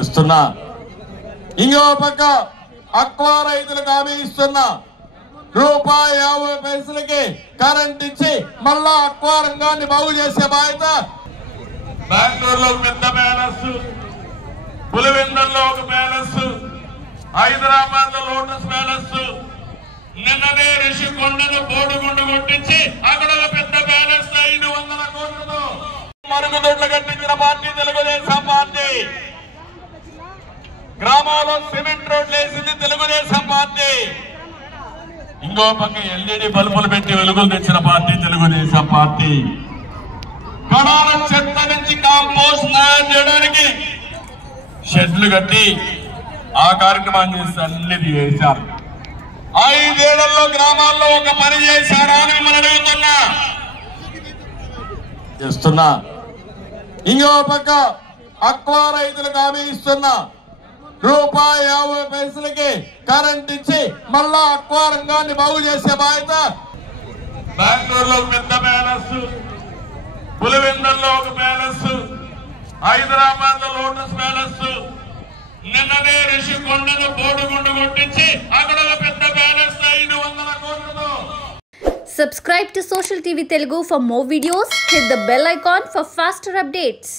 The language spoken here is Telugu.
ఇస్తున్నా. ఇంకో పక్క అక్వా రైతులకు హామీ ఇస్తున్నా. ₹50 కరెంట్ ఇచ్చి మళ్ళా అక్వా రంగాన్ని బాగు చేసే బాధ్యత. బెంగళూరులో పెద్ద ప్యాలెస్, పులివెందుల్లో ఒక ప్యాలెస్, హైదరాబాద్ లో లోటస్ ప్యాలెస్, నిన్ననే రిషికొండను బోడుగుండు కొట్టించి అక్కడ ఒక పెద్ద ప్యాలెస్ 500 కోట్లతో మరుగుదొడ్లు కట్టించిన పార్టీ తెలుగుదేశం పార్టీ. గ్రామాల్లో సిమెంట్ రోడ్లు వేసింది తెలుగుదేశం పార్టీ. ఇంకో పక్క ఎల్ఈడి బల్బులు పెట్టి వెలుగులు తెచ్చిన పార్టీ తెలుగుదేశం పార్టీ. కడాల చెత్త నుంచి కాంపోస్ట్ తయారు చేయడానికి షెడ్లు కట్టి ఆ కార్యక్రమాన్ని చేసి అన్నిది చేశారు. 5 ఏళ్లలో గ్రామాల్లో ఒక పని చేశారా అని మనం అడుగుతున్నా. ఇస్తున్నా. ఇంకో పక్క అక్వా రైతులకు హామీ ఇస్తున్నా. ₹50 కరెంట్ ఇచ్చి మళ్ళా అక్వా రంగాన్ని బాగు చేసే బాధ్యత. బెంగళూరులో పెద్ద ప్యాలెస్, పులివెందుల్లో ఒక ప్యాలెస్, హైదరాబాద్ లో లోటస్ ప్యాలెస్, నిన్ననే రిషికొండను బోడుగుండు కొట్టించి అక్కడ ఒక పెద్ద ప్యాలెస్ 500 కోట్లతో. Subscribe to Social TV Telugu for more videos. Hit the bell icon for faster updates.